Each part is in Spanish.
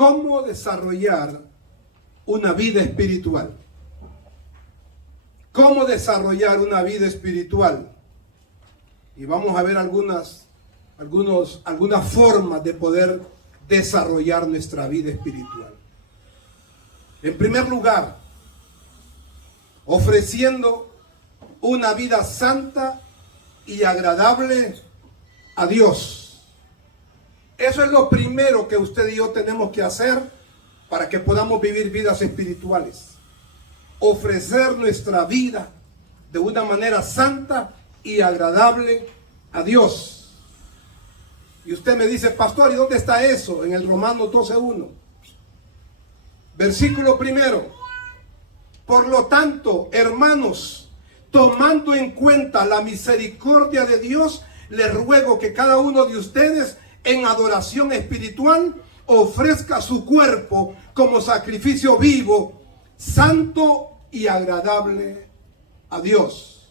¿Cómo desarrollar una vida espiritual? ¿Cómo desarrollar una vida espiritual? Y vamos a ver algunas formas de poder desarrollar nuestra vida espiritual. En primer lugar, ofreciendo una vida santa y agradable a Dios. Eso es lo primero que usted y yo tenemos que hacer para que podamos vivir vidas espirituales. Ofrecer nuestra vida de una manera santa y agradable a Dios. Y usted me dice, pastor, ¿y dónde está eso? En el Romanos 12:1. Versículo primero. Por lo tanto, hermanos, tomando en cuenta la misericordia de Dios, les ruego que cada uno de ustedes en adoración espiritual ofrezca su cuerpo como sacrificio vivo, santo y agradable a Dios.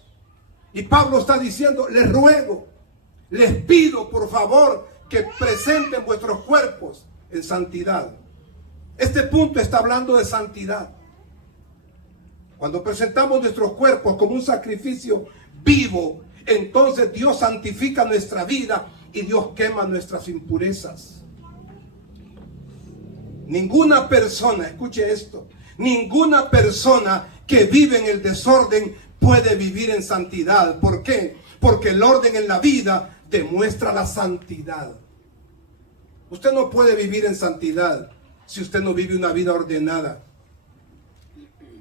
Y Pablo está diciendo, les ruego, les pido por favor que presenten vuestros cuerpos en santidad. Este punto está hablando de santidad. Cuando presentamos nuestros cuerpos como un sacrificio vivo, entonces Dios santifica nuestra vida y Dios quema nuestras impurezas. Ninguna persona, escuche esto, ninguna persona que vive en el desorden puede vivir en santidad. ¿Por qué? Porque el orden en la vida demuestra la santidad. Usted no puede vivir en santidad si usted no vive una vida ordenada.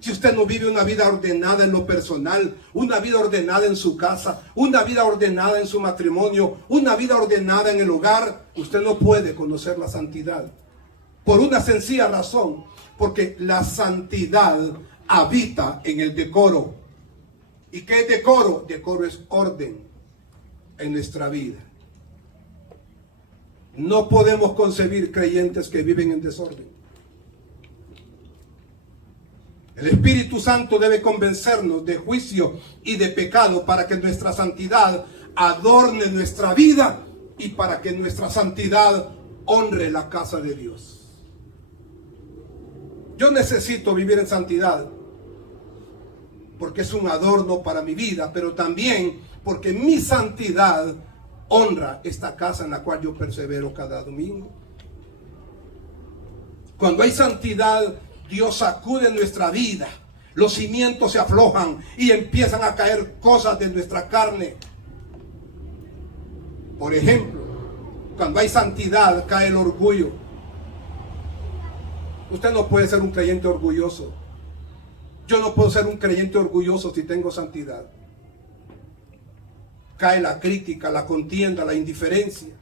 Si usted no vive una vida ordenada en lo personal, una vida ordenada en su casa, una vida ordenada en su matrimonio, una vida ordenada en el hogar, usted no puede conocer la santidad. Por una sencilla razón, porque la santidad habita en el decoro. ¿Y qué es decoro? Decoro es orden en nuestra vida. No podemos concebir creyentes que viven en desorden. El Espíritu Santo debe convencernos de juicio y de pecado para que nuestra santidad adorne nuestra vida y para que nuestra santidad honre la casa de Dios. Yo necesito vivir en santidad porque es un adorno para mi vida, pero también porque mi santidad honra esta casa en la cual yo persevero cada domingo. Cuando hay santidad, Dios sacude nuestra vida, los cimientos se aflojan y empiezan a caer cosas de nuestra carne. Por ejemplo, cuando hay santidad, cae el orgullo. Usted no puede ser un creyente orgulloso. Yo no puedo ser un creyente orgulloso si tengo santidad. Cae la crítica, la contienda, la indiferencia,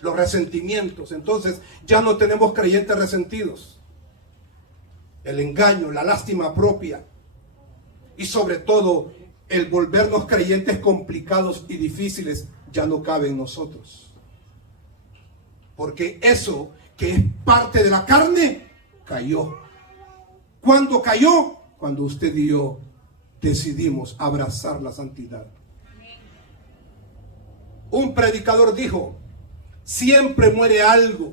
los resentimientos. Entonces ya no tenemos creyentes resentidos. El engaño, la lástima propia y sobre todo el volvernos creyentes complicados y difíciles ya no cabe en nosotros. Porque eso que es parte de la carne cayó. ¿Cuándo cayó? Cuando usted y yo decidimos abrazar la santidad. Un predicador dijo, siempre muere algo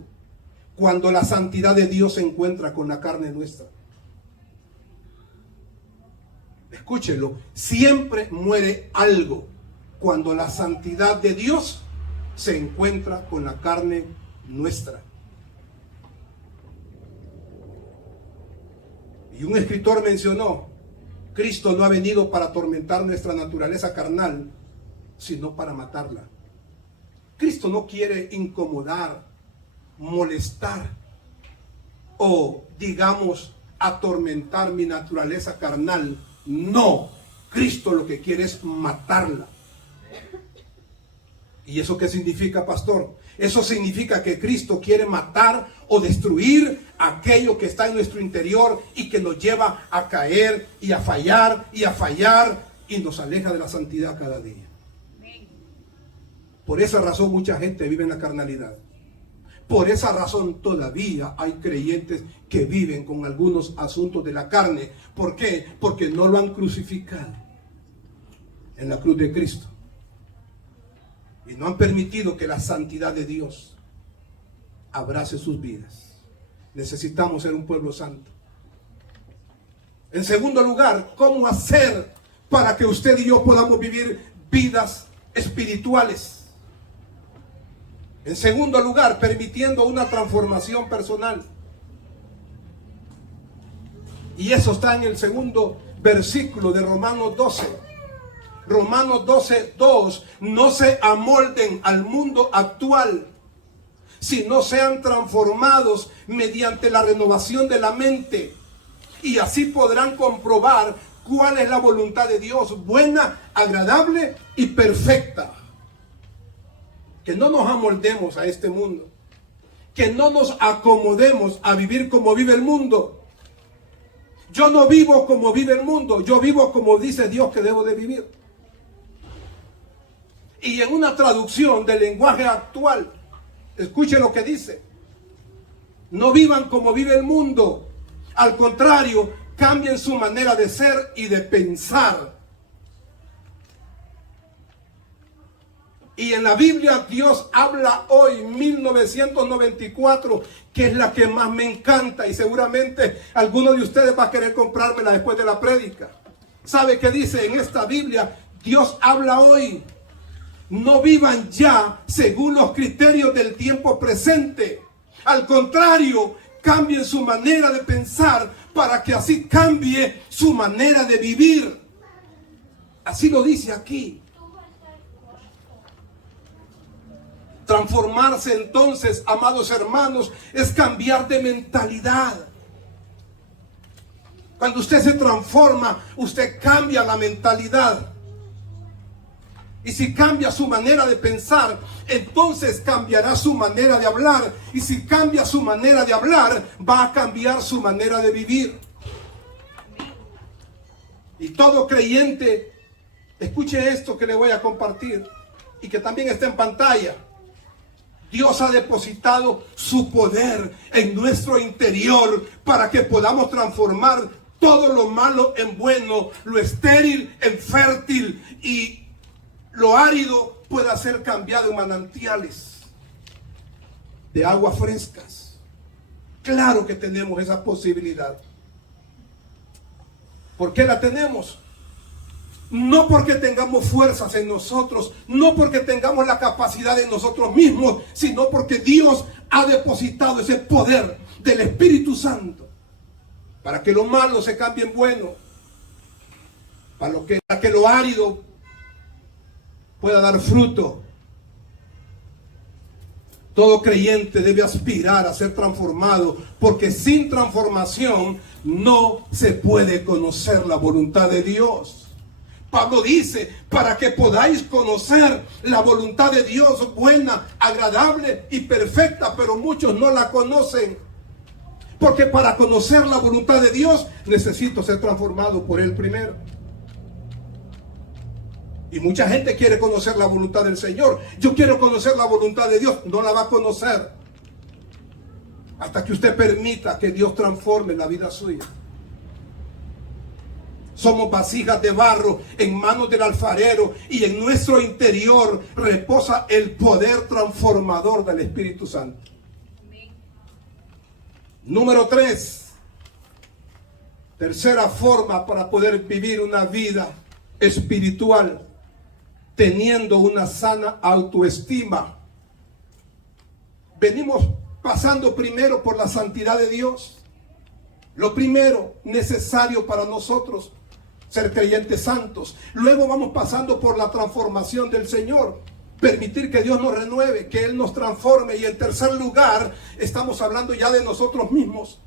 cuando la santidad de Dios se encuentra con la carne nuestra. Escúchelo, siempre muere algo cuando la santidad de Dios se encuentra con la carne nuestra. Y un escritor mencionó, Cristo no ha venido para atormentar nuestra naturaleza carnal, sino para matarla. Cristo no quiere incomodar, molestar o, digamos, atormentar mi naturaleza carnal. No, Cristo lo que quiere es matarla. ¿Y eso qué significa, pastor? Eso significa que Cristo quiere matar o destruir aquello que está en nuestro interior y que nos lleva a caer y a fallar y nos aleja de la santidad cada día. Por esa razón mucha gente vive en la carnalidad. Por esa razón todavía hay creyentes que viven con algunos asuntos de la carne. ¿Por qué? Porque no lo han crucificado en la cruz de Cristo. Y no han permitido que la santidad de Dios abrace sus vidas. necesitamos ser un pueblo santo. En segundo lugar, ¿cómo hacer para que usted y yo podamos vivir vidas espirituales? En segundo lugar, permitiendo una transformación personal. Y eso está en el segundo versículo de Romanos 12. Romanos 12:2. No se amolden al mundo actual, sino sean transformados mediante la renovación de la mente. Y así podrán comprobar cuál es la voluntad de Dios, buena, agradable y perfecta. Que no nos amoldemos a este mundo. Que no nos acomodemos a vivir como vive el mundo. Yo no vivo como vive el mundo, yo vivo como dice Dios que debo de vivir. Y en una traducción del lenguaje actual, escuche lo que dice: no vivan como vive el mundo, al contrario, cambien su manera de ser y de pensar. Y en la Biblia Dios habla hoy, 1994, que es la que más me encanta, y seguramente alguno de ustedes va a querer comprármela después de la prédica. ¿Sabe qué dice en esta Biblia? Dios habla hoy: no vivan ya según los criterios del tiempo presente. Al contrario, cambien su manera de pensar para que así cambie su manera de vivir. Así lo dice aquí. Transformarse entonces, amados hermanos, es cambiar de mentalidad. Cuando usted se transforma, usted cambia la mentalidad. Y si cambia su manera de pensar, entonces cambiará su manera de hablar. Y si cambia su manera de hablar, va a cambiar su manera de vivir. Y todo creyente, escuche esto que le voy a compartir y que también está en pantalla. Dios ha depositado su poder en nuestro interior para que podamos transformar todo lo malo en bueno, lo estéril en fértil y lo árido pueda ser cambiado en manantiales de aguas frescas. Claro que tenemos esa posibilidad. ¿Por qué la tenemos? No porque tengamos fuerzas en nosotros, no porque tengamos la capacidad en nosotros mismos, sino porque Dios ha depositado ese poder del Espíritu Santo para que lo malo se cambie en bueno, para que lo árido pueda dar fruto. Todo creyente debe aspirar a ser transformado, porque sin transformación no se puede conocer la voluntad de Dios. Pablo dice, para que podáis conocer la voluntad de Dios buena, agradable y perfecta, pero muchos no la conocen. Porque para conocer la voluntad de Dios necesito ser transformado por Él primero. Y mucha gente quiere conocer la voluntad del Señor. Yo quiero conocer la voluntad de Dios. No la va a conocer hasta que usted permita que Dios transforme la vida suya. Somos vasijas de barro en manos del alfarero, y en nuestro interior reposa el poder transformador del Espíritu Santo. Número 3. Tercera forma para poder vivir una vida espiritual: teniendo una sana autoestima. Venimos pasando primero por la santidad de Dios. Lo primero necesario para nosotros, ser creyentes santos. Luego vamos pasando por la transformación del Señor, permitir que Dios nos renueve, que Él nos transforme. Y en tercer lugar, estamos hablando ya de nosotros mismos.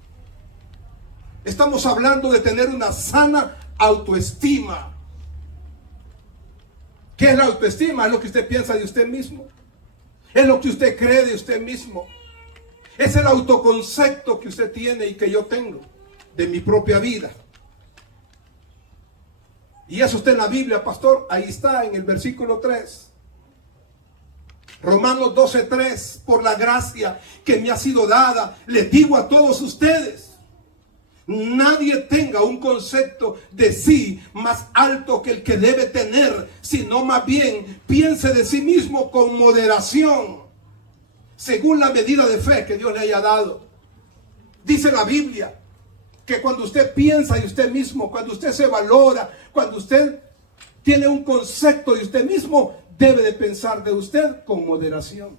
Estamos hablando de tener una sana autoestima. ¿Qué es la autoestima? Es lo que usted piensa de usted mismo. Es lo que usted cree de usted mismo. Es el autoconcepto que usted tiene y que yo tengo de mi propia vida. Y eso está en la Biblia, pastor. Ahí está en el versículo 3. Romanos 12:3. Por la gracia que me ha sido dada, les digo a todos ustedes: nadie tenga un concepto de sí más alto que el que debe tener, sino más bien piense de sí mismo con moderación, según la medida de fe que Dios le haya dado. Dice la Biblia que cuando usted piensa de usted mismo, cuando usted se valora, cuando usted tiene un concepto de usted mismo, debe de pensar de usted con moderación.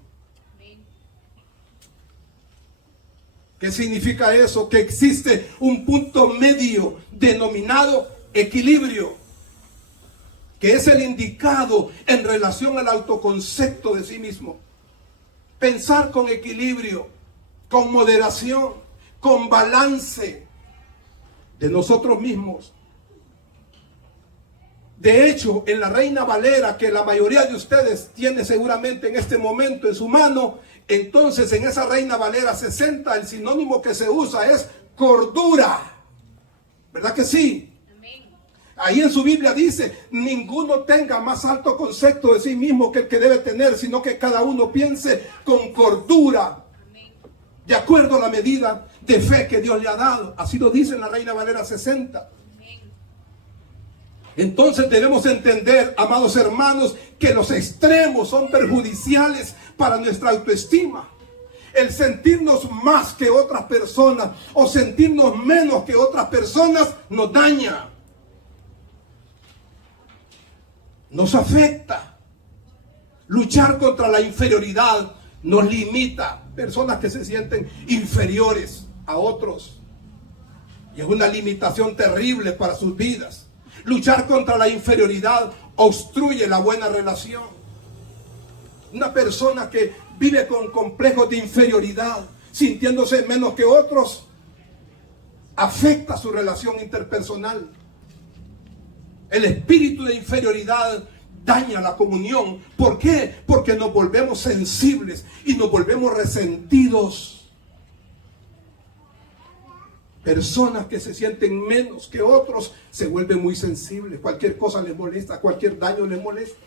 ¿Qué significa eso? Que existe un punto medio denominado equilibrio, que es el indicado en relación al autoconcepto de sí mismo. Pensar con equilibrio, con moderación, con balance de nosotros mismos. De hecho, en la Reina Valera, que la mayoría de ustedes tiene seguramente en este momento en su mano, entonces en esa Reina Valera 60 el sinónimo que se usa es cordura. ¿Verdad que sí? Amén. Ahí en su Biblia dice, ninguno tenga más alto concepto de sí mismo que el que debe tener, sino que cada uno piense con cordura. Amén. De acuerdo a la medida de fe que Dios le ha dado. Así lo dice en la Reina Valera 60. Entonces debemos entender, amados hermanos, que los extremos son perjudiciales para nuestra autoestima. El sentirnos más que otras personas o sentirnos menos que otras personas nos daña. Nos afecta. Luchar contra la inferioridad nos limita. Personas que se sienten inferiores a otros. Y es una limitación terrible para sus vidas. Luchar contra la inferioridad obstruye la buena relación. Una persona que vive con complejos de inferioridad, sintiéndose menos que otros, afecta su relación interpersonal. El espíritu de inferioridad daña la comunión. ¿Por qué? Porque nos volvemos sensibles y nos volvemos resentidos. Personas que se sienten menos que otros se vuelven muy sensibles. Cualquier cosa les molesta, cualquier daño les molesta.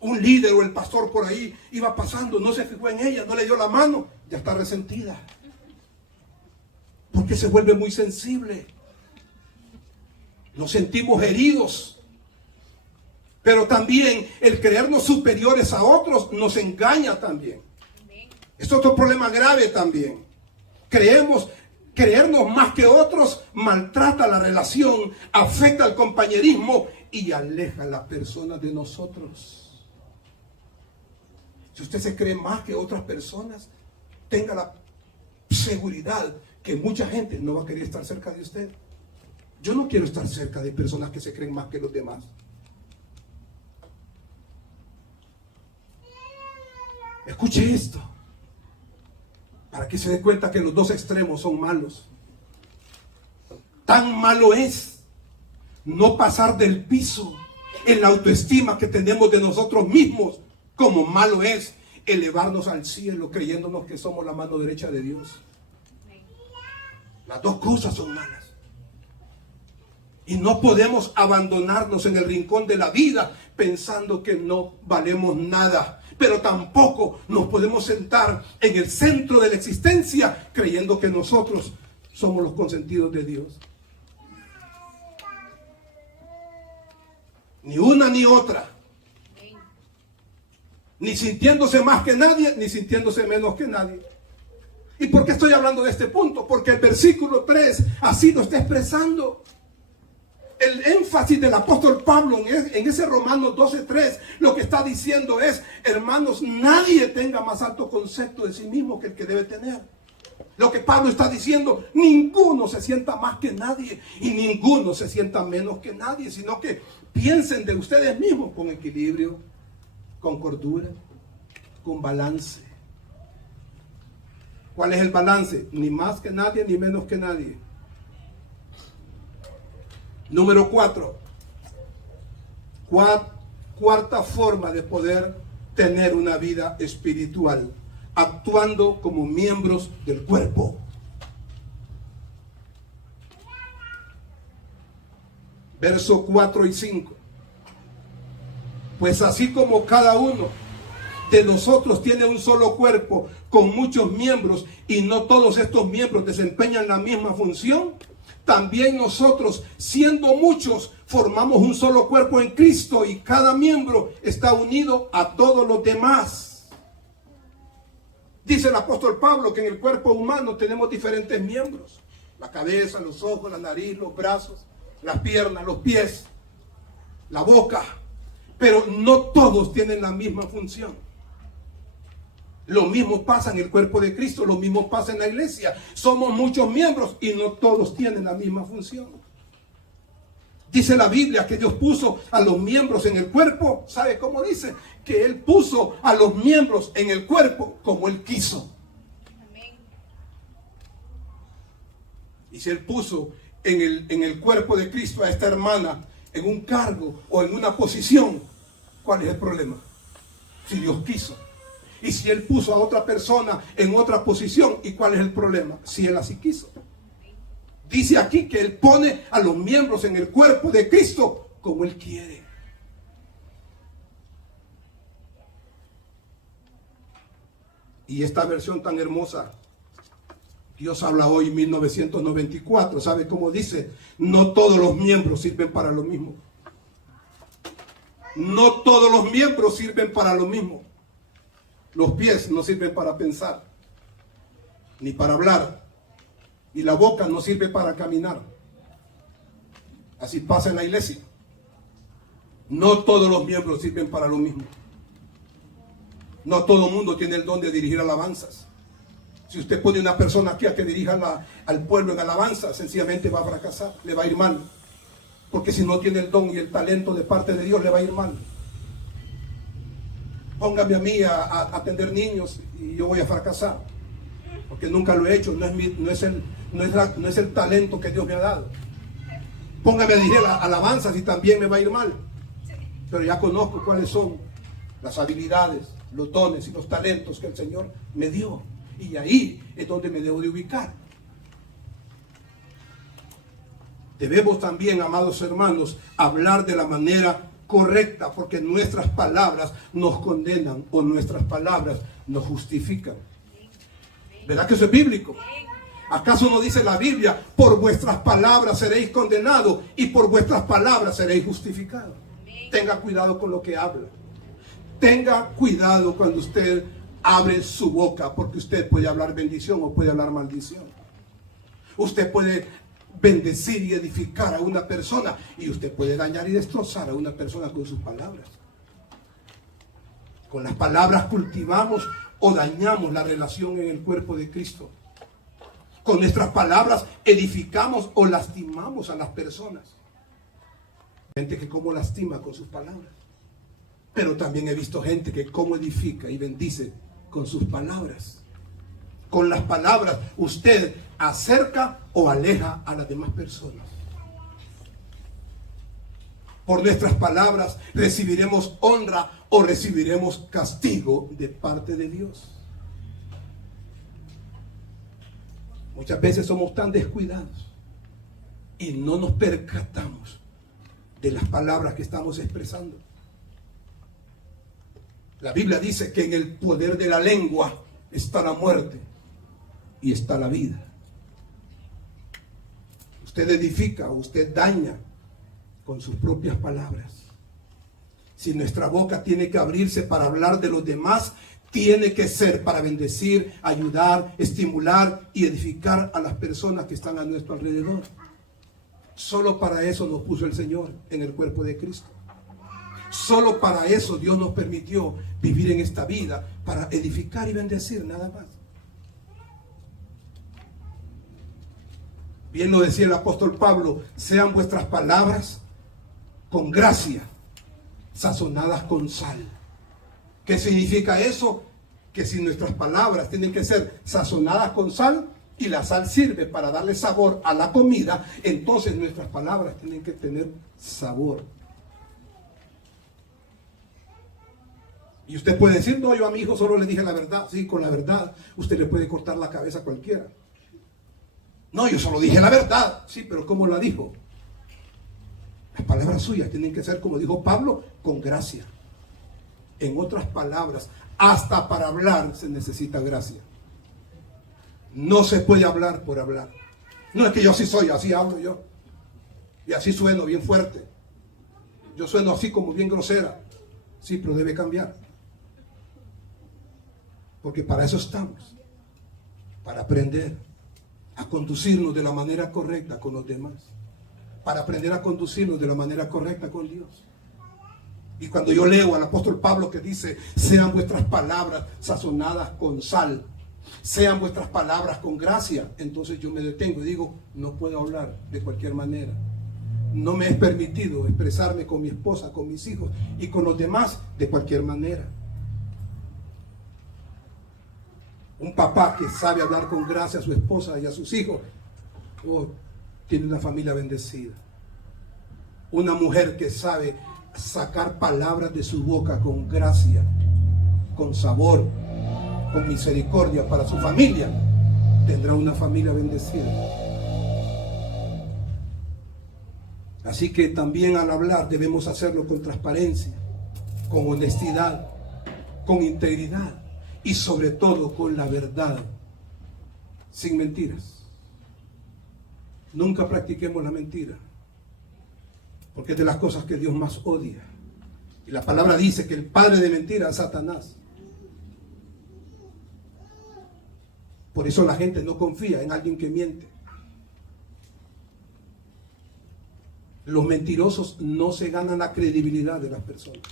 Un líder o el pastor por ahí iba pasando, no se fijó en ella, no le dio la mano, ya está resentida. Porque se vuelve muy sensible. Nos sentimos heridos. Pero también el creernos superiores a otros nos engaña también. Es otro problema grave también. Creernos más que otros maltrata la relación, afecta al compañerismo y aleja a las personas de nosotros. Si usted se cree más que otras personas, tenga la seguridad que mucha gente no va a querer estar cerca de usted. Yo no quiero estar cerca de personas que se creen más que los demás. Escuche esto, para que se dé cuenta que los dos extremos son malos. Tan malo es no pasar del piso en la autoestima que tenemos de nosotros mismos, como malo es elevarnos al cielo creyéndonos que somos la mano derecha de Dios. Las dos cosas son malas. Y no podemos abandonarnos en el rincón de la vida pensando que no valemos nada. Pero tampoco nos podemos sentar en el centro de la existencia creyendo que nosotros somos los consentidos de Dios. Ni una ni otra. Ni sintiéndose más que nadie, ni sintiéndose menos que nadie. ¿Y por qué estoy hablando de este punto? Porque el versículo 3 así lo está expresando. El énfasis del apóstol Pablo en ese Romanos 12:3, lo que está diciendo es, hermanos, nadie tenga más alto concepto de sí mismo que el que debe tener. Lo que Pablo está diciendo, ninguno se sienta más que nadie y ninguno se sienta menos que nadie, sino que piensen de ustedes mismos con equilibrio, con cordura, con balance. ¿Cuál es el balance? Ni más que nadie, ni menos que nadie. Número 4. Cuarta forma de poder tener una vida espiritual, actuando como miembros del cuerpo. Verso 4 y 5. Pues así como cada uno de nosotros tiene un solo cuerpo con muchos miembros y no todos estos miembros desempeñan la misma función, también nosotros, siendo muchos, formamos un solo cuerpo en Cristo y cada miembro está unido a todos los demás. Dice el apóstol Pablo que en el cuerpo humano tenemos diferentes miembros. La cabeza, los ojos, la nariz, los brazos, las piernas, los pies, la boca. Pero no todos tienen la misma función. Lo mismo pasa en el cuerpo de Cristo, lo mismo pasa en la iglesia. Somos muchos miembros y no todos tienen la misma función. Dice la Biblia que Dios puso a los miembros en el cuerpo. ¿Sabe cómo dice? Que Él puso a los miembros en el cuerpo como Él quiso. Amén. Y si Él puso en el cuerpo de Cristo a esta hermana en un cargo o en una posición, ¿cuál es el problema? Si Dios quiso. Y si Él puso a otra persona en otra posición, ¿y cuál es el problema? Si Él así quiso. Dice aquí que Él pone a los miembros en el cuerpo de Cristo como Él quiere. Y esta versión tan hermosa, Dios habla hoy 1994, ¿sabe cómo dice? No todos los miembros sirven para lo mismo. No todos los miembros sirven para lo mismo. Los pies no sirven para pensar, ni para hablar. Y la boca no sirve para caminar. Así pasa en la iglesia. No todos los miembros sirven para lo mismo. No todo el mundo tiene el don de dirigir alabanzas. Si usted pone una persona aquí a que dirija al pueblo en alabanza, sencillamente va a fracasar, le va a ir mal. Porque si no tiene el don y el talento de parte de Dios, le va a ir mal. Póngame a mí a atender niños y yo voy a fracasar. Porque nunca lo he hecho, no es el talento que Dios me ha dado. Póngame a dirigir alabanzas y también me va a ir mal. Pero ya conozco cuáles son las habilidades, los dones y los talentos que el Señor me dio. Y ahí es donde me debo de ubicar. Debemos también, amados hermanos, hablar de la manera correcta, porque nuestras palabras nos condenan o nuestras palabras nos justifican. ¿Verdad que eso es bíblico? ¿Acaso no dice la Biblia, por vuestras palabras seréis condenados y por vuestras palabras seréis justificados? Tenga cuidado con lo que habla. Tenga cuidado cuando usted abre su boca, porque usted puede hablar bendición o puede hablar maldición. Usted puede bendecir y edificar a una persona y usted puede dañar y destrozar a una persona con sus palabras. Con las palabras cultivamos o dañamos la relación en el cuerpo de Cristo. Con nuestras palabras edificamos o lastimamos a las personas. Gente que como lastima con sus palabras. Pero también he visto gente que como edifica y bendice con sus palabras. Con las palabras usted acerca o aleja a las demás personas. Por nuestras palabras recibiremos honra o recibiremos castigo de parte de Dios. Muchas veces somos tan descuidados y no nos percatamos de las palabras que estamos expresando. La Biblia dice que en el poder de la lengua está la muerte y está la vida. Usted edifica o usted daña con sus propias palabras. Si nuestra boca tiene que abrirse para hablar de los demás, tiene que ser para bendecir, ayudar, estimular y edificar a las personas que están a nuestro alrededor. Solo para eso nos puso el Señor en el cuerpo de Cristo. Solo para eso Dios nos permitió vivir en esta vida, para edificar y bendecir, nada más. Bien lo decía el apóstol Pablo, sean vuestras palabras con gracia, sazonadas con sal. ¿Qué significa eso? Que si nuestras palabras tienen que ser sazonadas con sal y la sal sirve para darle sabor a la comida, entonces nuestras palabras tienen que tener sabor. Y usted puede decir, no, yo a mi hijo solo le dije la verdad. Sí, con la verdad usted le puede cortar la cabeza a cualquiera. No, yo solo dije la verdad. Sí, pero ¿cómo la dijo? Las palabras suyas tienen que ser, como dijo Pablo, con gracia. En otras palabras, hasta para hablar se necesita gracia. No se puede hablar por hablar. No es que yo así soy, así hablo yo. Y así sueno bien fuerte. Yo sueno así como bien grosera. Sí, pero debe cambiar. Porque para eso estamos, para aprender a conducirnos de la manera correcta con los demás, para aprender a conducirnos de la manera correcta con Dios. Y cuando yo leo al apóstol Pablo que dice, sean vuestras palabras sazonadas con sal, sean vuestras palabras con gracia, entonces yo me detengo y digo, no puedo hablar de cualquier manera. No me es permitido expresarme con mi esposa, con mis hijos y con los demás de cualquier manera. Un papá que sabe hablar con gracia a su esposa y a sus hijos, tiene una familia bendecida. Una mujer que sabe sacar palabras de su boca con gracia, con sabor, con misericordia para su familia, tendrá una familia bendecida. Así que también al hablar debemos hacerlo con transparencia, con honestidad, con integridad y sobre todo con la verdad, sin mentiras. Nunca practiquemos la mentira, porque es de las cosas que Dios más odia. Y la palabra dice que el padre de mentira es Satanás. Por eso la gente no confía en alguien que miente. Los mentirosos no se ganan la credibilidad de las personas.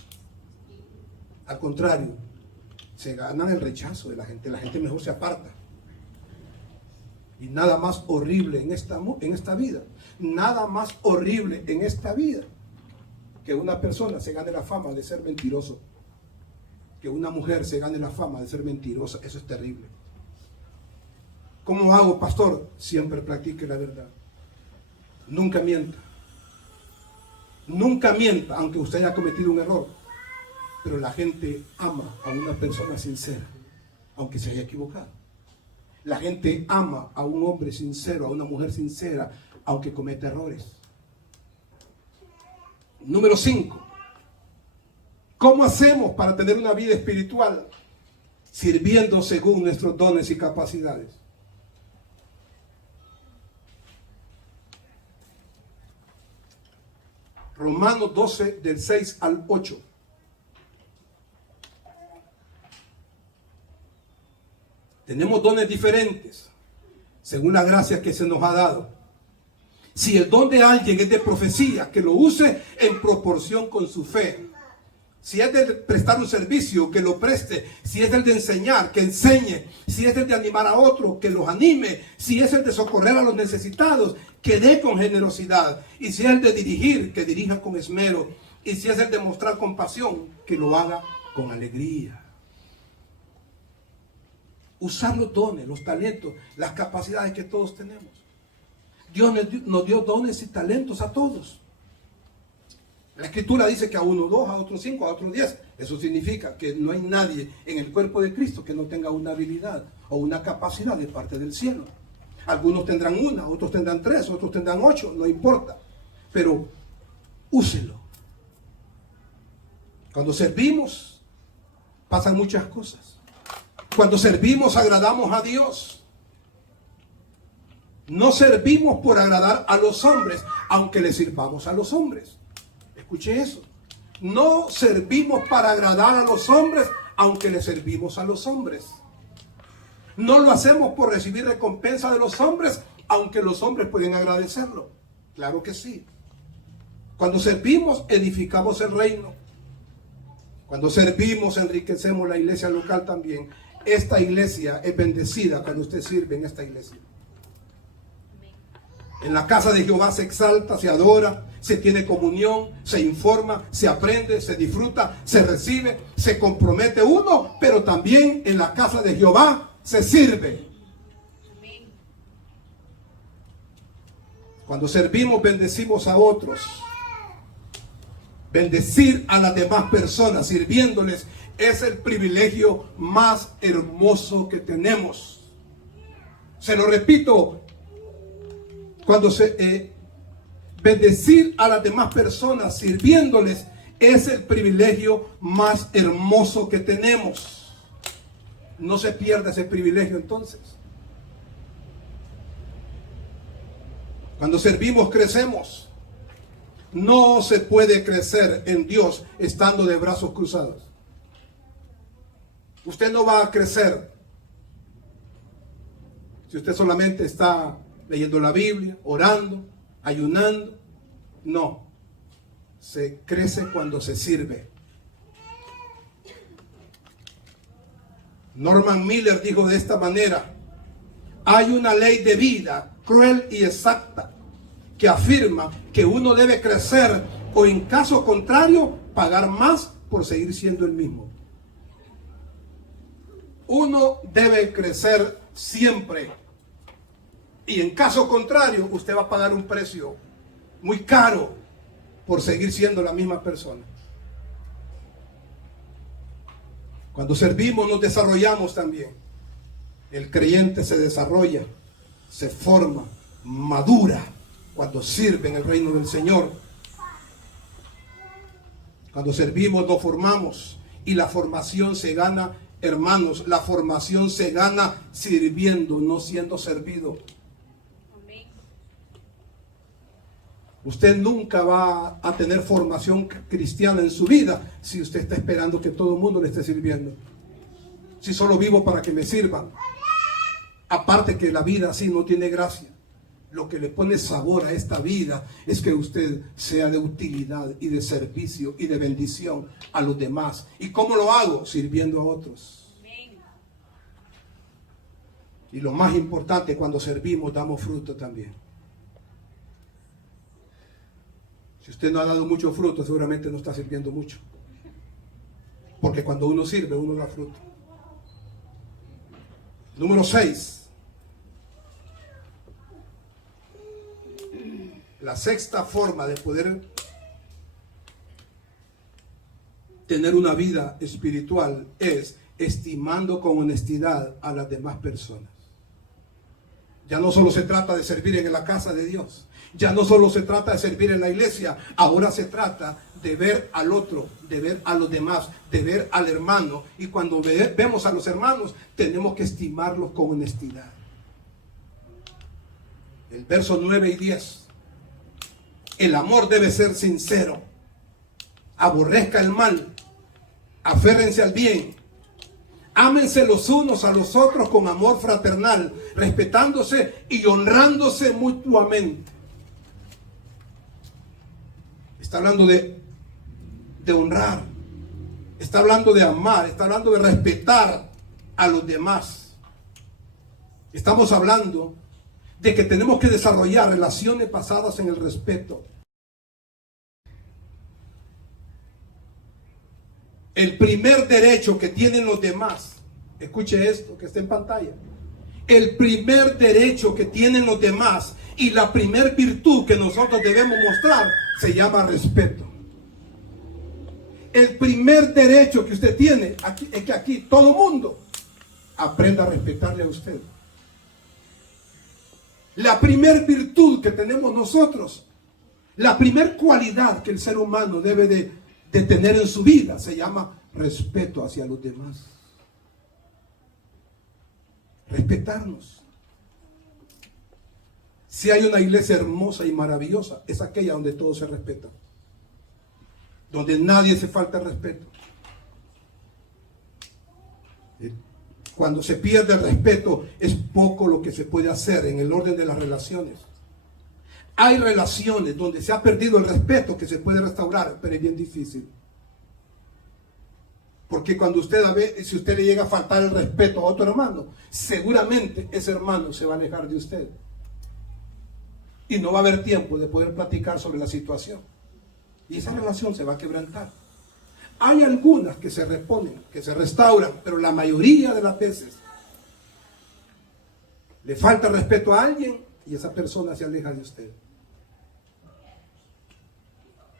Al contrario, se ganan el rechazo de la gente. La gente mejor se aparta. Y nada más horrible en esta vida, nada más horrible en esta vida, que una persona se gane la fama de ser mentiroso, que una mujer se gane la fama de ser mentirosa. Eso es terrible. ¿Cómo hago, pastor? Siempre practique la verdad. Nunca mienta. Nunca mienta, aunque usted haya cometido un error. Pero la gente ama a una persona sincera, aunque se haya equivocado. La gente ama a un hombre sincero, a una mujer sincera, aunque cometa errores. Número 5. ¿Cómo hacemos para tener una vida espiritual? Sirviendo según nuestros dones y capacidades. Romanos 12, del 6 al 8. Tenemos dones diferentes, según la gracia que se nos ha dado. Si el don de alguien es de profecía, que lo use en proporción con su fe. Si es de prestar un servicio, que lo preste. Si es el de enseñar, que enseñe. Si es el de animar a otros, que los anime. Si es el de socorrer a los necesitados, que dé con generosidad. Y si es el de dirigir, que dirija con esmero. Y si es el de mostrar compasión, que lo haga con alegría. Usar los dones, los talentos, las capacidades que todos tenemos. Dios nos dio dones y talentos a todos. La Escritura dice que a uno 2, a otro 5, a otro 10. Eso significa que no hay nadie en el cuerpo de Cristo que no tenga una habilidad o una capacidad de parte del cielo. Algunos tendrán 1, otros tendrán 3, otros tendrán 8, no importa. Pero úselo. Cuando servimos, pasan muchas cosas. Cuando servimos, agradamos a Dios. No servimos por agradar a los hombres, aunque le sirvamos a los hombres. Escuche eso. No servimos para agradar a los hombres, aunque le servimos a los hombres. No lo hacemos por recibir recompensa de los hombres, aunque los hombres pueden agradecerlo. Claro que sí. Cuando servimos, edificamos el reino. Cuando servimos, enriquecemos la iglesia local también. Esta iglesia es bendecida cuando usted sirve en esta iglesia. En la casa de Jehová se exalta, se adora, se tiene comunión, se informa, se aprende, se disfruta, se recibe, se compromete uno, pero también en la casa de Jehová se sirve. Cuando servimos, bendecimos a otros. Bendecir a las demás personas, sirviéndoles, es el privilegio más hermoso que tenemos. Se lo repito, cuando bendecir a las demás personas, sirviéndoles, es el privilegio más hermoso que tenemos. No se pierda ese privilegio entonces. Cuando servimos, crecemos. No se puede crecer en Dios estando de brazos cruzados. Usted no va a crecer si usted solamente está leyendo la Biblia, orando, ayunando. No, se crece cuando se sirve. Norman Miller dijo de esta manera: hay una ley de vida cruel y exacta que afirma que uno debe crecer o, en caso contrario, pagar más por seguir siendo el mismo. Uno debe crecer siempre, y en caso contrario usted va a pagar un precio muy caro por seguir siendo la misma persona. Cuando servimos nos desarrollamos también. El creyente se desarrolla, se forma, madura cuando sirve en el reino del Señor. Cuando servimos nos formamos, y la formación se gana, hermanos, la formación se gana sirviendo, no siendo servido. Usted nunca va a tener formación cristiana en su vida si usted está esperando que todo el mundo le esté sirviendo. Si solo vivo para que me sirvan. Aparte que la vida así no tiene gracia. Lo que le pone sabor a esta vida es que usted sea de utilidad y de servicio y de bendición a los demás. ¿Y cómo lo hago? Sirviendo a otros. Y lo más importante, cuando servimos damos fruto también. Si usted no ha dado mucho fruto, seguramente no está sirviendo mucho. Porque cuando uno sirve, uno da fruto. Número 6. La sexta forma de poder tener una vida espiritual es estimando con honestidad a las demás personas. Ya no solo se trata de servir en la casa de Dios. Ya no solo se trata de servir en la iglesia. Ahora se trata de ver al otro, de ver a los demás, de ver al hermano. Y cuando vemos a los hermanos, tenemos que estimarlos con honestidad. El verso 9 y 10. El amor debe ser sincero. Aborrezca el mal. Aférrense al bien. Ámense los unos a los otros con amor fraternal, respetándose y honrándose mutuamente. Está hablando de honrar. Está hablando de amar. Está hablando de respetar a los demás. Estamos hablando de que tenemos que desarrollar relaciones basadas en el respeto. El primer derecho que tienen los demás, escuche esto que está en pantalla. El primer derecho que tienen los demás y la primer virtud que nosotros debemos mostrar se llama respeto. El primer derecho que usted tiene aquí, es que aquí todo mundo aprenda a respetarle a usted. La primer virtud que tenemos nosotros, la primer cualidad que el ser humano debe de tener en su vida se llama respeto hacia los demás. Respetarnos. Si hay una iglesia hermosa y maravillosa, es aquella donde todos se respetan, donde nadie se falta el respeto. Cuando se pierde el respeto, es poco lo que se puede hacer en el orden de las relaciones. Hay relaciones donde se ha perdido el respeto que se puede restaurar, pero es bien difícil. Porque cuando si usted le llega a faltar el respeto a otro hermano, seguramente ese hermano se va a alejar de usted. Y no va a haber tiempo de poder platicar sobre la situación. Y esa relación se va a quebrantar. Hay algunas que se reponen, que se restauran, pero la mayoría de las veces le falta respeto a alguien y esa persona se aleja de usted.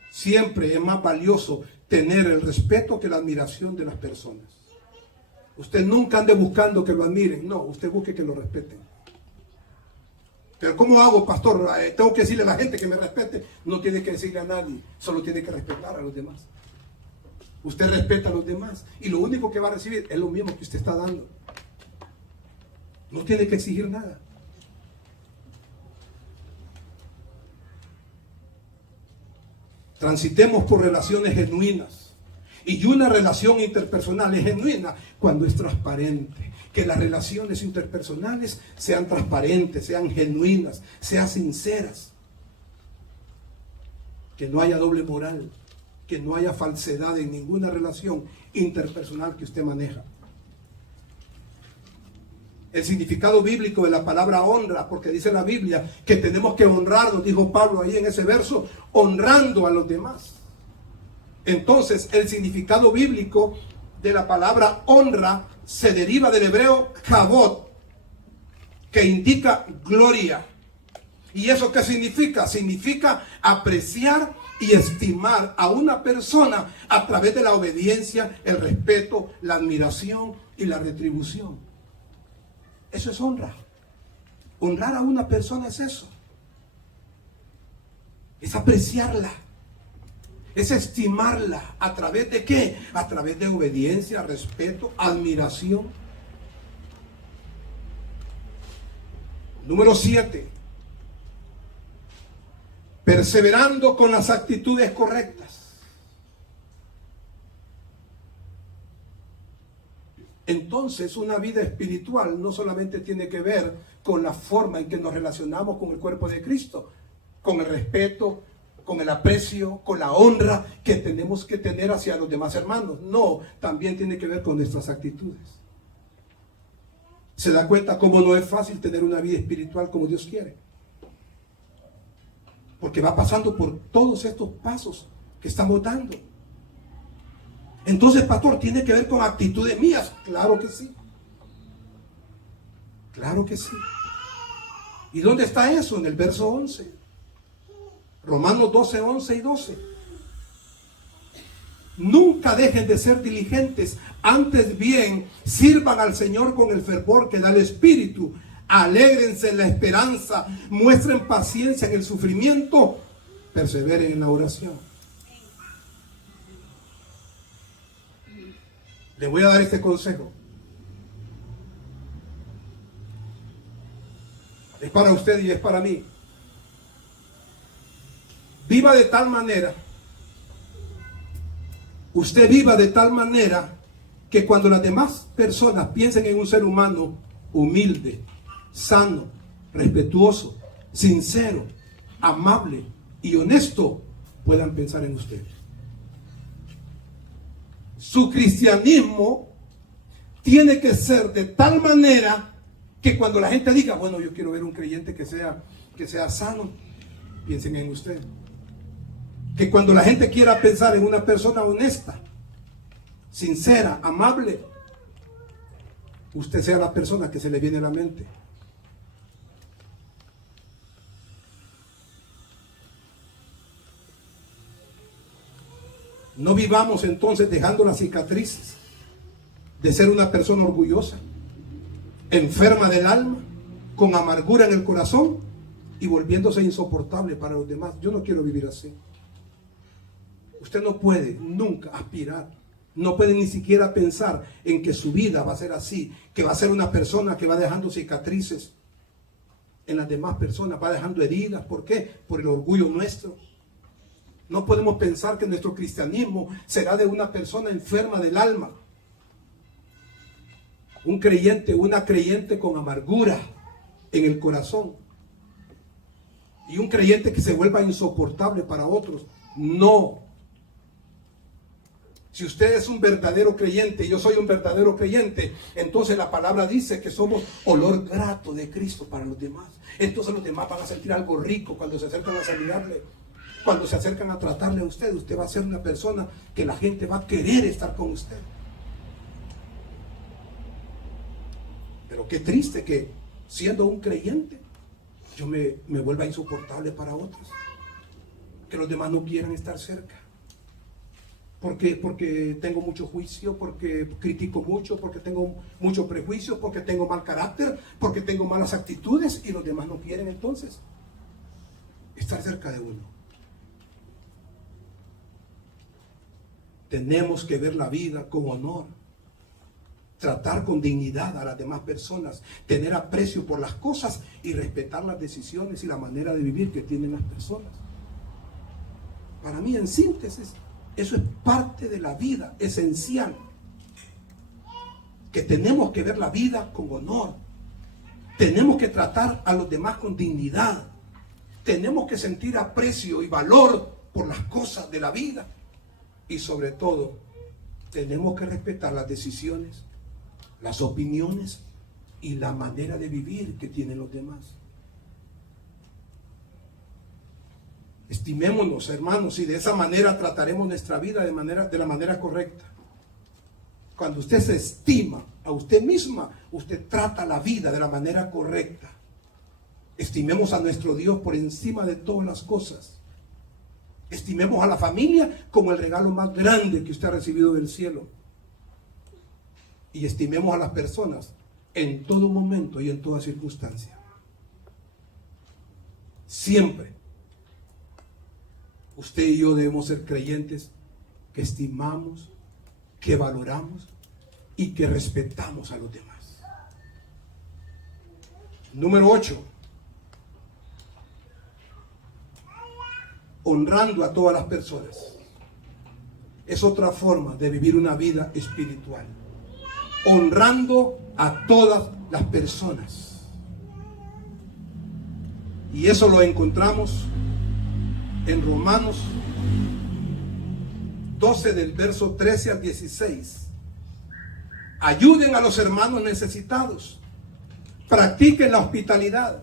Siempre es más valioso tener el respeto que la admiración de las personas. Usted nunca ande buscando que lo admiren, no, usted busque que lo respeten. Pero ¿cómo hago, pastor? Tengo que decirle a la gente que me respete. No tiene que decirle a nadie, solo tiene que respetar a los demás. Usted respeta a los demás y lo único que va a recibir es lo mismo que usted está dando. No tiene que exigir nada. Transitemos por relaciones genuinas. Y una relación interpersonal es genuina cuando es transparente. Que las relaciones interpersonales sean transparentes, sean genuinas, sean sinceras. Que no haya doble moral, que no haya falsedad en ninguna relación interpersonal que usted maneja. El significado bíblico de la palabra honra, porque dice la Biblia que tenemos que honrarnos, dijo Pablo ahí en ese verso, honrando a los demás. Entonces, el significado bíblico de la palabra honra se deriva del hebreo kavod, que indica gloria. ¿Y eso qué significa? Significa apreciar y estimar a una persona a través de la obediencia, el respeto, la admiración y la retribución. Eso es honra. Honrar a una persona es eso. Es apreciarla. Es estimarla. ¿A través de qué? A través de obediencia, respeto, admiración. Número 7. Perseverando con las actitudes correctas. Entonces, una vida espiritual no solamente tiene que ver con la forma en que nos relacionamos con el cuerpo de Cristo, con el respeto, con el aprecio, con la honra que tenemos que tener hacia los demás hermanos. No, también tiene que ver con nuestras actitudes. ¿Se da cuenta cómo no es fácil tener una vida espiritual como Dios quiere? Porque va pasando por todos estos pasos que estamos dando. Entonces, pastor, ¿tiene que ver con actitudes mías? Claro que sí. Claro que sí. ¿Y dónde está eso? En el verso 11. Romanos 12, 11 y 12. Nunca dejen de ser diligentes, antes bien sirvan al Señor con el fervor que da el Espíritu. Alégrense en la esperanza, muestren paciencia en el sufrimiento, perseveren en la oración. Le voy a dar este consejo. Es para usted y es para mí. Viva de tal manera, usted viva de tal manera que cuando las demás personas piensen en un ser humano humilde, sano, respetuoso, sincero, amable y honesto, puedan pensar en usted. Su cristianismo tiene que ser de tal manera que cuando la gente diga, bueno, yo quiero ver un creyente que sea sano, piensen en usted. Que cuando la gente quiera pensar en una persona honesta, sincera, amable, usted sea la persona que se le viene a la mente. No vivamos entonces dejando las cicatrices de ser una persona orgullosa, enferma del alma, con amargura en el corazón y volviéndose insoportable para los demás. Yo no quiero vivir así. Usted no puede nunca aspirar, no puede ni siquiera pensar en que su vida va a ser así, que va a ser una persona que va dejando cicatrices en las demás personas, va dejando heridas. ¿Por qué? Por el orgullo nuestro. No podemos pensar que nuestro cristianismo será de una persona enferma del alma. Un creyente, una creyente con amargura en el corazón. Y un creyente que se vuelva insoportable para otros. No. Si usted es un verdadero creyente, yo soy un verdadero creyente, entonces la palabra dice que somos olor grato de Cristo para los demás. Entonces los demás van a sentir algo rico cuando se acercan a saludarle. Cuando se acercan a tratarle a usted, usted va a ser una persona que la gente va a querer estar con usted. Pero qué triste que siendo un creyente, yo me vuelva insoportable para otros. Que los demás no quieran estar cerca. Porque tengo mucho juicio, porque critico mucho, porque tengo mucho prejuicio, porque tengo mal carácter, porque tengo malas actitudes y los demás no quieren entonces estar cerca de uno. Tenemos que ver la vida con honor, tratar con dignidad a las demás personas, tener aprecio por las cosas y respetar las decisiones y la manera de vivir que tienen las personas. Para mí, en síntesis, Eso es parte de la vida, esencial. Que tenemos que ver la vida con honor. Tenemos que tratar a los demás con dignidad. Tenemos que sentir aprecio y valor por las cosas de la vida. Y sobre todo, tenemos que respetar las decisiones, las opiniones y la manera de vivir que tienen los demás. Estimémonos, hermanos, y de esa manera trataremos nuestra vida de la manera correcta. Cuando usted se estima a usted misma, usted trata la vida de la manera correcta. Estimemos a nuestro Dios por encima de todas las cosas. Estimemos a la familia como el regalo más grande que usted ha recibido del cielo. Y estimemos a las personas en todo momento y en toda circunstancia. Siempre. Usted y yo debemos ser creyentes que estimamos, que valoramos y que respetamos a los demás. Número 8. Honrando a todas las personas. Es otra forma de vivir una vida espiritual. Honrando a todas las personas. Y eso lo encontramos en Romanos 12 del verso 13 al 16. Ayuden a los hermanos necesitados. Practiquen la hospitalidad.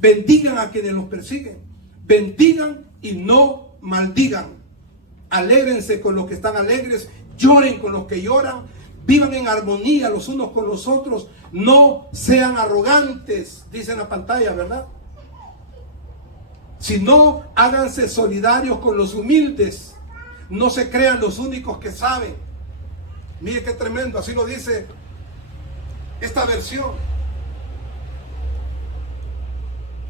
Bendigan a quienes los persiguen. Bendigan y no maldigan. Alégrense con los que están alegres. Lloren con los que lloran. Vivan en armonía los unos con los otros. No sean arrogantes, dice en la pantalla, ¿verdad? Sino háganse solidarios con los humildes. No se crean los únicos que saben. Mire qué tremendo, así lo dice esta versión.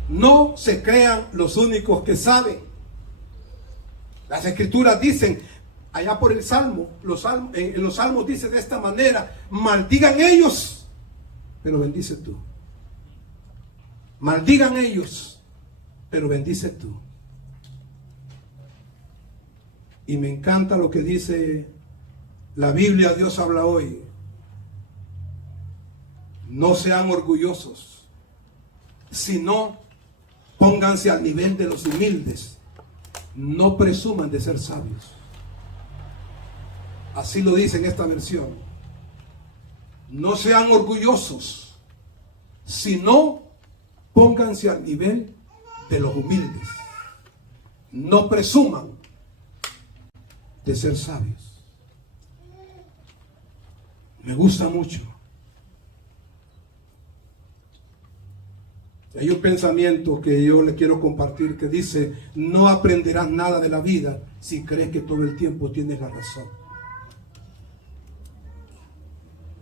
No se crean los únicos que saben. Las escrituras dicen, allá por el Salmo, en los Salmos dice de esta manera: maldigan ellos, pero bendice tú. Maldigan ellos, pero bendice tú. Y me encanta lo que dice la Biblia. Dios habla hoy. No sean orgullosos, sino pónganse al nivel de los humildes. No presuman de ser sabios. Así lo dice en esta versión. No sean orgullosos, sino pónganse al nivel de los humildes. No presuman de ser sabios. Me gusta mucho. Hay un pensamiento que yo le quiero compartir que dice: no aprenderás nada de la vida si crees que todo el tiempo tienes la razón.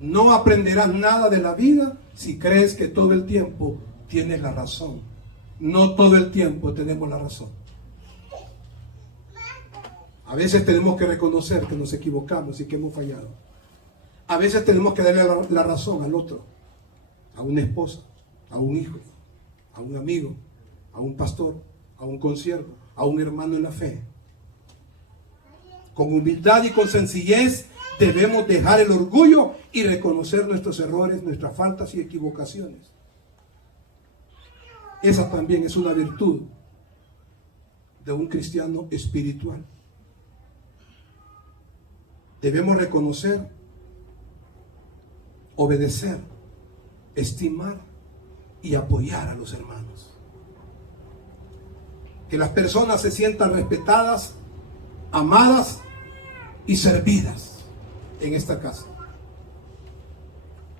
No aprenderás nada de la vida si crees que todo el tiempo tienes la razón. No todo el tiempo tenemos la razón. A veces tenemos que reconocer que nos equivocamos y que hemos fallado. A veces tenemos que darle la razón al otro, a una esposa, a un hijo, a un amigo, a un pastor, a un consiervo, a un hermano en la fe. Con humildad y con sencillez debemos dejar el orgullo y reconocer nuestros errores, nuestras faltas y equivocaciones. Esa también es una virtud de un cristiano espiritual. Debemos reconocer, obedecer, estimar y apoyar a los hermanos. Que las personas se sientan respetadas, amadas y servidas en esta casa.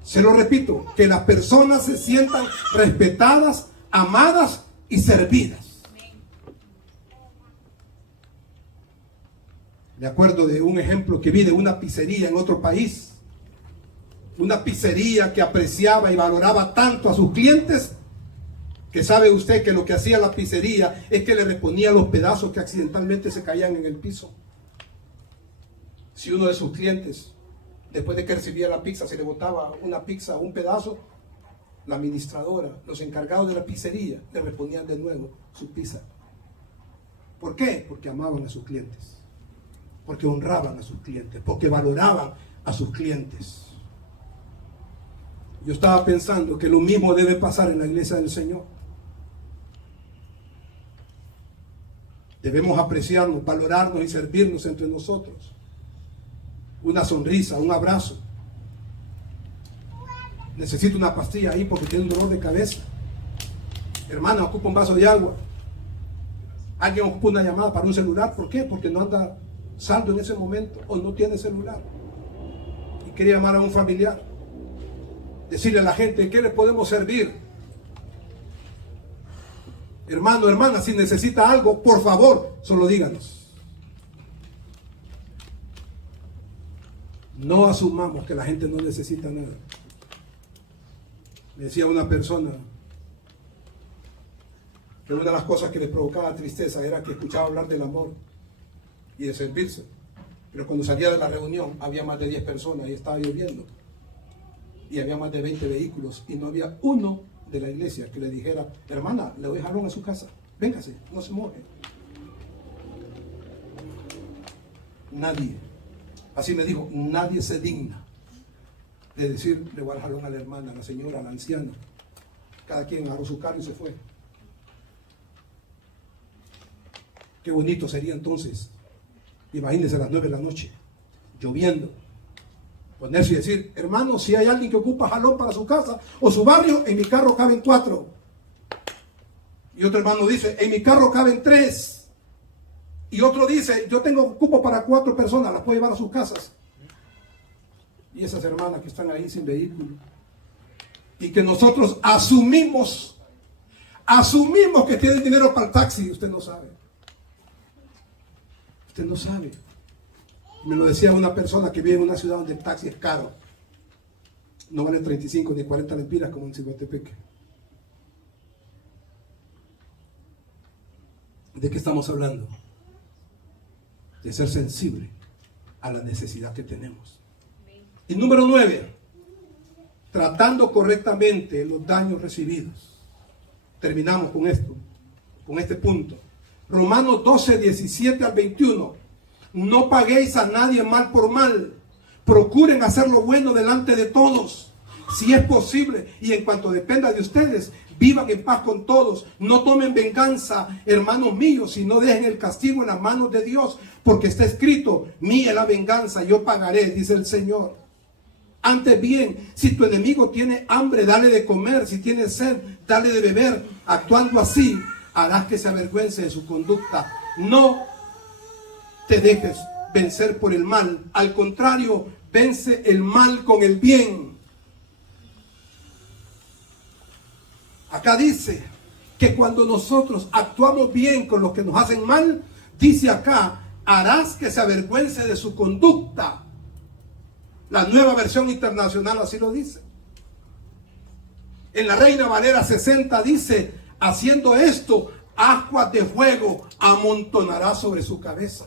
Se lo repito, que las personas se sientan respetadas, amadas y servidas. Me acuerdo de un ejemplo que vi de una pizzería en otro país. Una pizzería que apreciaba y valoraba tanto a sus clientes, que sabe usted que lo que hacía la pizzería es que le reponía los pedazos que accidentalmente se caían en el piso. Si uno de sus clientes, después de que recibía la pizza, se le botaba una pizza, un pedazo, la administradora, los encargados de la pizzería, le reponían de nuevo su pizza. ¿Por qué? Porque amaban a sus clientes. porque honraban a sus clientes, porque valoraban a sus clientes. Yo estaba pensando que lo mismo debe pasar en la iglesia del Señor. Debemos apreciarnos, valorarnos y servirnos entre nosotros. Una sonrisa, un abrazo. Necesito una pastilla ahí porque tiene un dolor de cabeza. Hermana, ocupa un vaso de agua. Alguien ocupa una llamada para un celular. ¿Por qué? Porque no anda saldo en ese momento o no tiene celular. Y quiere llamar a un familiar. Decirle a la gente, ¿en qué le podemos servir? Hermano, hermana, si necesita algo, por favor, solo díganos. No asumamos que la gente no necesita nada. Me decía una persona que una de las cosas que le provocaba tristeza era que escuchaba hablar del amor y de servirse. Pero cuando salía de la reunión había más de 10 personas y estaba lloviendo. Y había más de 20 vehículos y no había uno de la iglesia que le dijera, hermana, le doy jalón a su casa, véngase, no se moje. Nadie, así me dijo, nadie se digna de decir, le voy a dar jalón a la hermana, a la señora, a la anciana. Cada quien agarró su carro y se fue. Qué bonito sería entonces, imagínense a las 9 de la noche, lloviendo, ponerse y decir, hermano, si hay alguien que ocupa jalón para su casa o su barrio, en mi carro caben 4. Y otro hermano dice, en mi carro caben 3. Y otro dice, yo tengo cupo para 4 personas, las puedo llevar a sus casas. Y esas hermanas que están ahí sin vehículo. Y que nosotros asumimos que tienen dinero para el taxi. Usted no sabe. Usted no sabe. Me lo decía una persona que vive en una ciudad donde el taxi es caro. No vale 35 ni 40 lempiras como en Ciguatepeque. ¿De qué estamos hablando? De ser sensible a la necesidad que tenemos. Y número 9, tratando correctamente los daños recibidos. Terminamos con esto, con este punto. Romanos 12, 17 al 21. No paguéis a nadie mal por mal. Procuren hacer lo bueno delante de todos, si es posible. Y en cuanto dependa de ustedes, vivan en paz con todos. No tomen venganza, hermanos míos, sino dejen el castigo en las manos de Dios. Porque está escrito, mía es la venganza, yo pagaré, dice el Señor. Antes bien, si tu enemigo tiene hambre, dale de comer. Si tiene sed, dale de beber. Actuando así, harás que se avergüence de su conducta. No te dejes vencer por el mal. Al contrario, vence el mal con el bien. Acá dice que cuando nosotros actuamos bien con los que nos hacen mal, dice acá, harás que se avergüence de su conducta. La Nueva Versión Internacional así lo dice. En la Reina Valera 60 dice, haciendo esto, aguas de fuego amontonará sobre su cabeza.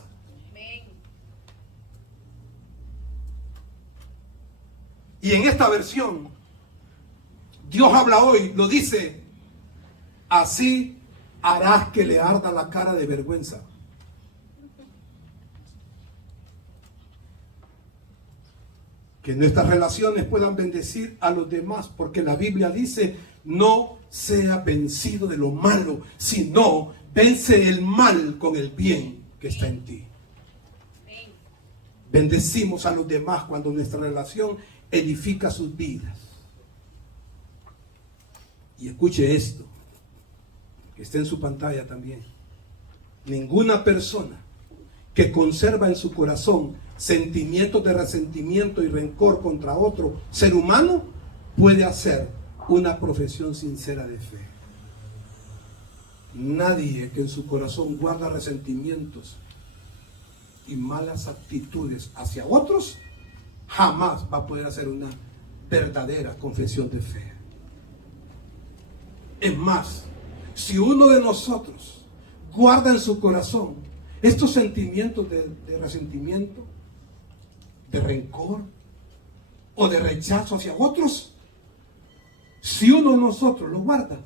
Y en esta versión, Dios habla hoy, lo dice, así harás que le arda la cara de vergüenza. Que nuestras relaciones puedan bendecir a los demás, porque la Biblia dice, no sea vencido de lo malo, sino vence el mal con el bien que está en ti. Bendecimos a los demás cuando nuestra relación edifica sus vidas. Y escuche esto, que está en su pantalla también. Ninguna persona que conserva en su corazón sentimientos de resentimiento y rencor contra otro ser humano puede hacer una profesión sincera de fe. Nadie que en su corazón guarda resentimientos y malas actitudes hacia otros jamás va a poder hacer una verdadera confesión de fe. Es más, si uno de nosotros guarda en su corazón estos sentimientos de resentimiento, de rencor o de rechazo hacia otros, si uno de nosotros lo guarda,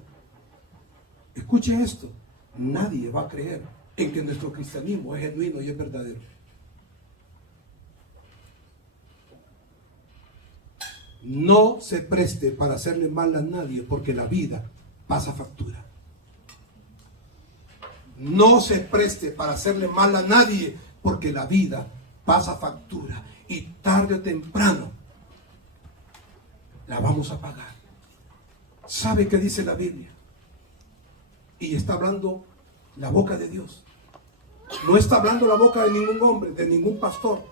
escuche esto, nadie va a creer en que nuestro cristianismo es genuino y es verdadero. No se preste para hacerle mal a nadie, porque la vida pasa factura. No se preste para hacerle mal a nadie, porque la vida pasa factura. Y tarde o temprano la vamos a pagar. ¿Sabe qué dice la Biblia? Y está hablando la boca de Dios. No está hablando la boca de ningún hombre, de ningún pastor,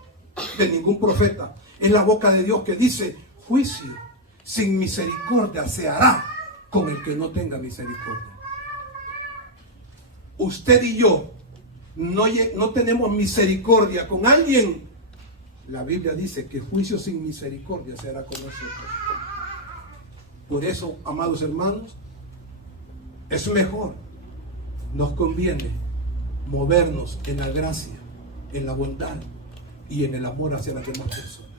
de ningún profeta. Es la boca de Dios que dice: juicio sin misericordia se hará con el que no tenga misericordia. Usted y yo no tenemos misericordia con alguien. La Biblia dice que juicio sin misericordia se hará con nosotros. Por eso, amados hermanos, es mejor, nos conviene movernos en la gracia, en la bondad y en el amor hacia las demás personas.